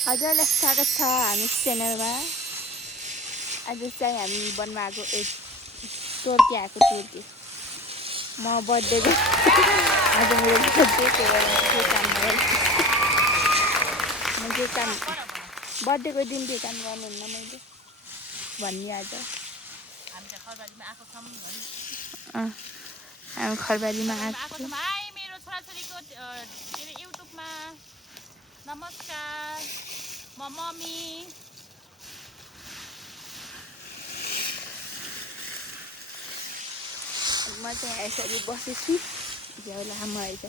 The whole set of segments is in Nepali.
हजुरलाई स्वागत छ हामी च्यानलमा। आज चाहिँ हामी वनमा आएको टोर्के आएको टोर्के म बर्थडेको आज मेरो बर्थडे त्यही भएर के काम गरेँ म के काम बर्थडेको दिन के काम गर्नुहुन्न मैले भन्ने आज हामी खरबारीमा आएको छौँ। मेरो छोराछोरीको युट्युबमा नमस्कार म मम्मी म चाहिँ यसरी बसेछु झ्याउ लामो आएछ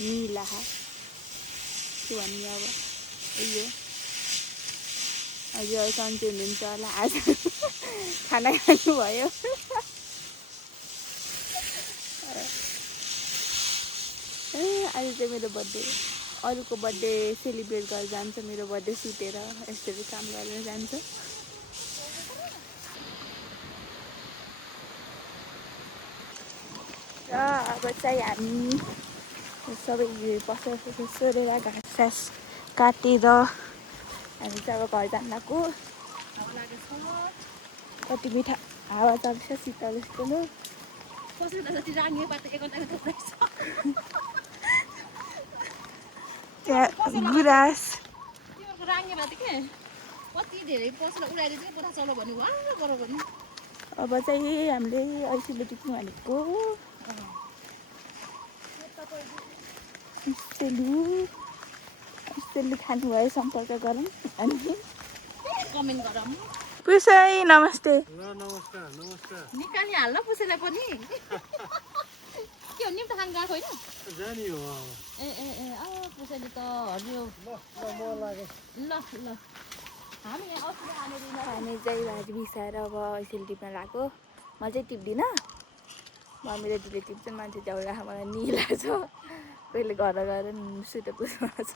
निला के भन्ने अब यो हजुर सन्चै हुनुहुन्छ होला आज खाना खानुभयो आज चाहिँ मेरो बर्थडे अरूको बर्थडे सेलिब्रेट गरेर जान्छ मेरो बर्थडे सुतेर यसरी काम गरेर जान्छ। र अब चाहिँ हामी सबै पसल सोरेर घाँस काटेर हामी चाहिँ अब घर जान लाग्यो। कति मिठा हावा चल्छ शीतल यस्तो त्यहाँ गुराँस अब चाहिँ हामीले ऐसिलो टिप्नु भनेको सेलु खानुभयो सम्पर्क गरौँ अनि कमेन्ट गरौँ। पुसै नमस्ते। नमस्कार नमस्कार निकाली हाल्न पुसेलाई पनि के हो निम्तो खान गएको होइन जानी हो ए ए ए पुसेले त हरियो ल म लागे ल ल हामी यहाँ औषधि खाने हामी चाहिँ भाजी बिसाएर अब ऐसिल टिप्न लाग्यो। म चाहिँ टिप्दिनँ मम्मीले दिदीले टिप्छन् मान्छे झ्याउला मलाई निला छ कहिले घर गएर सुते पुस्नु छ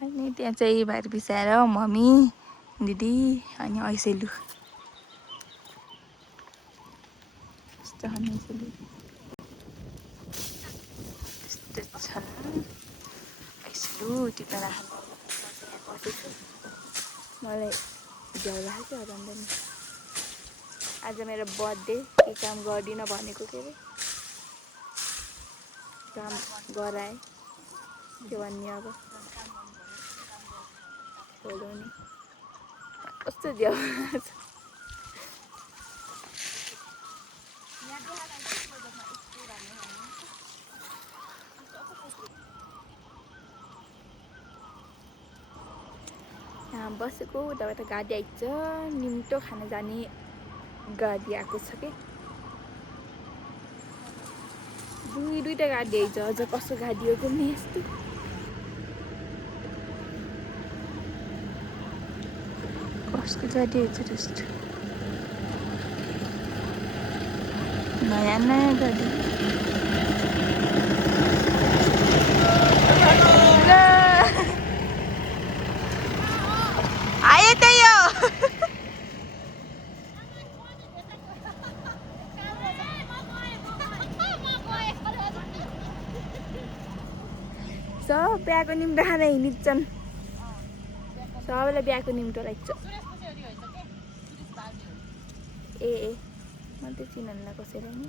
अनि त्यहाँ चाहिँ भारी बिसाएर मम्मी दिदी अनि ऐसेलु यस्तो ऐसेलु यस्तो छन् ऐसेलु टिप्न राख्नु बसेछु मलाई झ्याउला छ भन्दैन आज मेरो बर्थडे के काम गर्दिनँ भनेको के अरे काम गराएँ के भन्ने अब बोल्नु नि कस्तो झ्याउला छ यहाँ बसेको उताबाट गाडी आइन्छ निम्तो खान जाने गाडी आएको छ कि दुईवटा गाडी आइन्छ अझ कसको गाडी हो कुनै यस्तो कसको गाडी आइन्छ त्यस्तो नयाँ नयाँ गाडी आयो त यो सब बिहाको निम्तो खान हिँडिन्छन् सबैलाई बिहाको निम्तो लाग्छ ए ए म त चिनन्न कसैलाई नि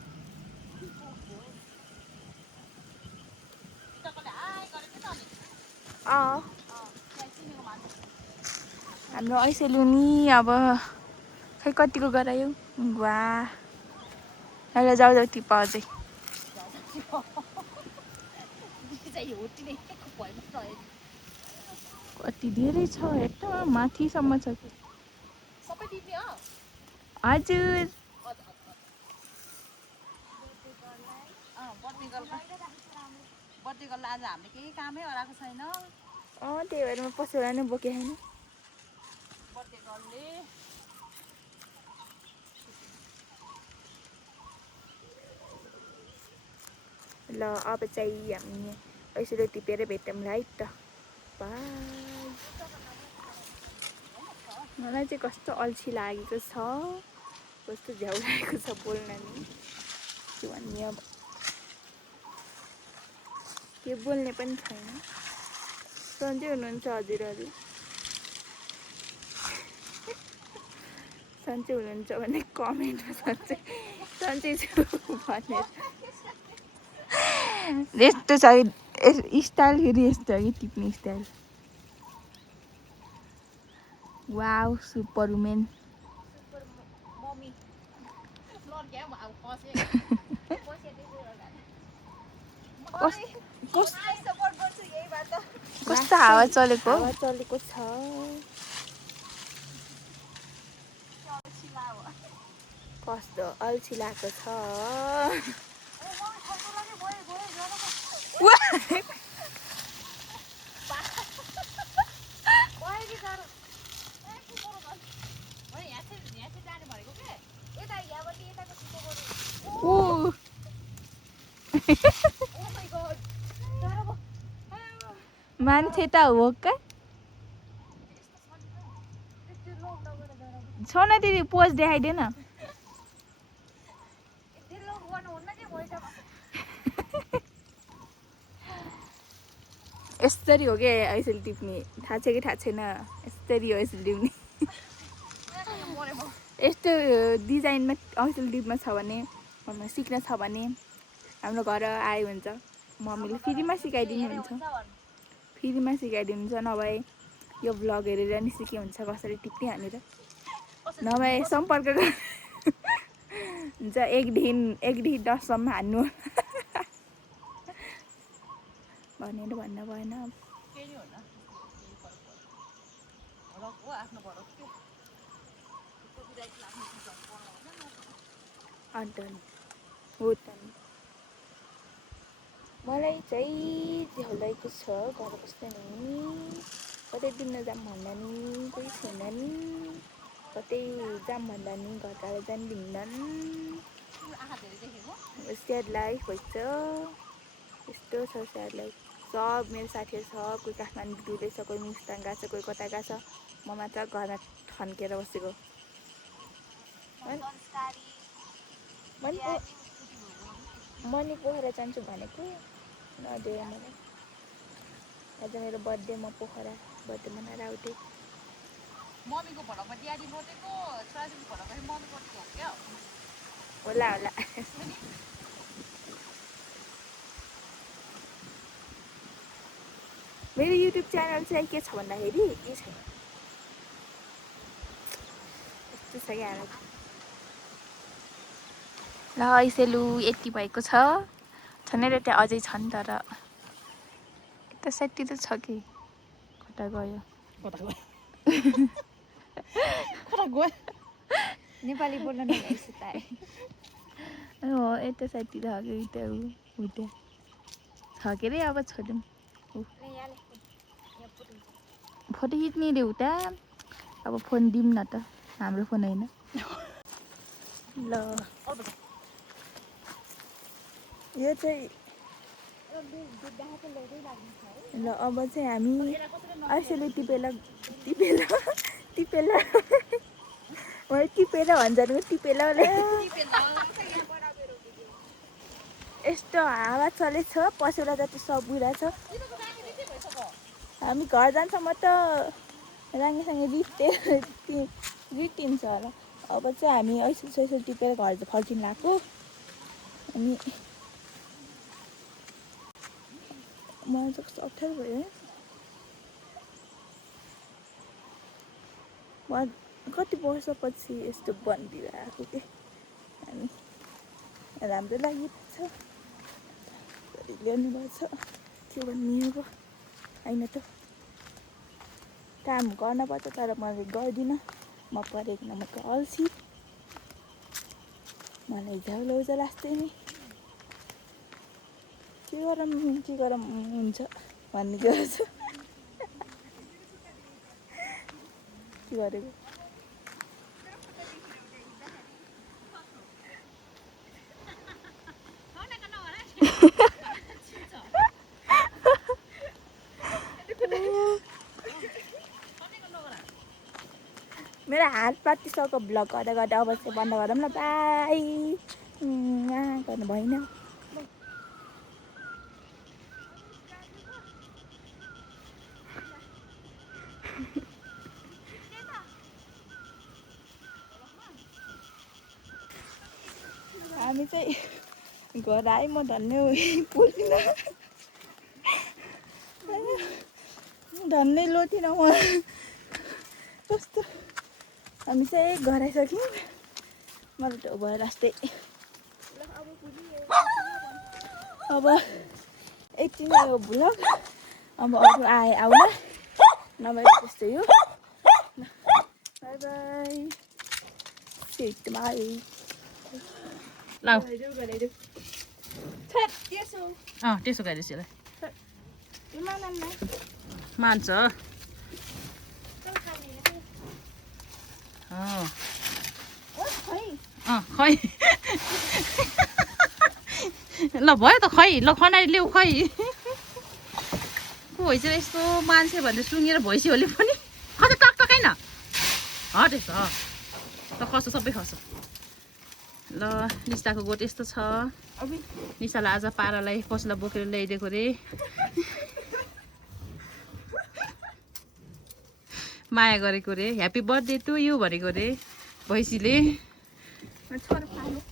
हाम्रो ऐसेलु नि अब खै कतिको गरायो वाह ल जाऊ जाऊ टिप अझै कति धेरै छ हेर्न माथिसम्म छ कि सबै टिप्ने हो हजुर बर्थडे गर्दा आज हामीले केही कामै गराएको छैन त्यही भएर म पसौला नै बोकेँ होइन बर्थडे गर्लले ल अब चाहिँ हामी यसरी टिपेर भेटौँ है त बाई मलाई चाहिँ कस्तो अल्छी लागेको छ कस्तो झ्याउ लागेको छ बोल्न नि के भन्ने अब के बोल्ने पनि छैन सन्चै हुनुहुन्छ हजुरहरू? सन्चै हुनुहुन्छ भने कमेन्टमा सन्चै छु भनेर। यस्तो छ स्टाइल, फेरि यस्तो हो कि टिप्ने स्टाइल। Wow super women. कस्तो हावा चलेको? हावा चलेको छ। कस्तो अल्छी लागेको छ। मान्छे त हो क्या। सोना दिदी पोज देखाइदे न। यसरी हो क्या यसरी टिप्ने। थाहा छ कि थाहा छैन? यसरी हो यसरी टिप्ने। यस्तो डिजाइनमा असली टिप्न छ भने, सिक्न छ भने हाम्रो घर आयो हुन्छ। मम्मीले फ्रीमा सिकाइदिनुहुन्छ। फ्रीमा सिकाइदिनुहुन्छ। नभए यो भ्लग हेरेर नि सिके हुन्छ कसरी टिप्ने भनेर। नभए सम्पर्क हुन्छ 1देखि 10सम्म हान्नु भनेर भन्न भएन। अन्त हो त नि। मलाई चाहिँ झ्याउ लागेको छ घर बस्दा नि। कतै डुल्न जाऊँ भन्दा नि कोही छैन नि। कतै जाऊँ भन्दा नि घरका जान दिन्नन्। Sad life भइछ। यस्तो छ स्याड लाइफ। सब मेरो साथीहरू छ, कोही काठमाडौँ डुलेछ, कोही मुस्ताङ गएको छ, कोही कता गएको छ। म मात्र घरमा ठन्केर बसेको। मनी पोखरा जान्छु भनेको नदियो मलाई। आज मेरो बर्थडे, म पोखरा बर्थडे मनाएर आउँथे। मम्मीको भडकमा ड्याडी बर्थडेको, छोराछोरीको भडकमा मम्मी बर्थडेको हो क्या। होला होला। मेरो युट्युब च्यानल चाहिँ के छ भन्दाखेरि के छैन। यस्तो छ क्या हाम्रो। ल ऐसेलु यति भएको छ। छनेर त्यहाँ अझै छन् तर यता साइडतिर त छ कि कता गयो। नेपाली बोल्न नभ्याइसु त। हो यता साइडतिर हो कि उता छ के अरे। अब छोडौँ। फोटो खिच्ने रे उता। अब फोन दिउँ न त, हाम्रो फोन होइन। ल यो चाहिँ ल अब चाहिँ हामी ऐसेले टिपेर टिपेर भन्छ टिपेर यस्तो हावा चलेछ। पसेला जति सब बुढा छ। हामी घर जान्छौँ म त राङ्गीसँग रिटिन्छ होला। अब चाहिँ हामी ऐसेल टिपेर घर फर्किन लाग्यो। अनि मलाई चाहिँ कस्तो अप्ठ्यारो भयो है। कति वर्षपछि यस्तो बनिदिरहेको के। अनि राम्रो लागिरहेको छ। ल्याउनु भएको छ के भन्ने अब होइन त। काम गर्नुपर्छ तर मैले गर्दिनँ। म परेको म त अल्छी। मलाई झ्याउ लाउँछ लास्टै नि। के गरम हुन्छ भन्ने गर्छ। के गरेको मेरो हात पातिसक्यो भ्लग गर्दा गर्दा। अब चाहिँ बन्द गरौँ न। बाई गर्नु भएन। चाहिँ घर आएँ म धन्य पुग्दिनँ धन्नै लोथिनँ म कस्तो हामी चाहिँ घर आइसक्यौँ मलाई त भएर जस्तै अब एकछिन आयो भ्लग अब अरू आए आउला नभए त्यस्तै हो बाई बाई सिटमाई ल त्यसो गरेछ मान्छ खै ल भयो त खै ल खनाइ ल्याऊ खै को भइस यस्तो मान्छे भनेर सुँगेर भइसक्यो होली पनि खस टकटकै न हटेछ त खस्छ सबै खस्छ ल निसाको गोठ यस्तो छ निसालाई आज पारालाई कसलाई बोकेर ल्याइदिएको रे माया गरेको रे ह्याप्पी बर्थडे टु यु भनेको रे भैँसीले छोरो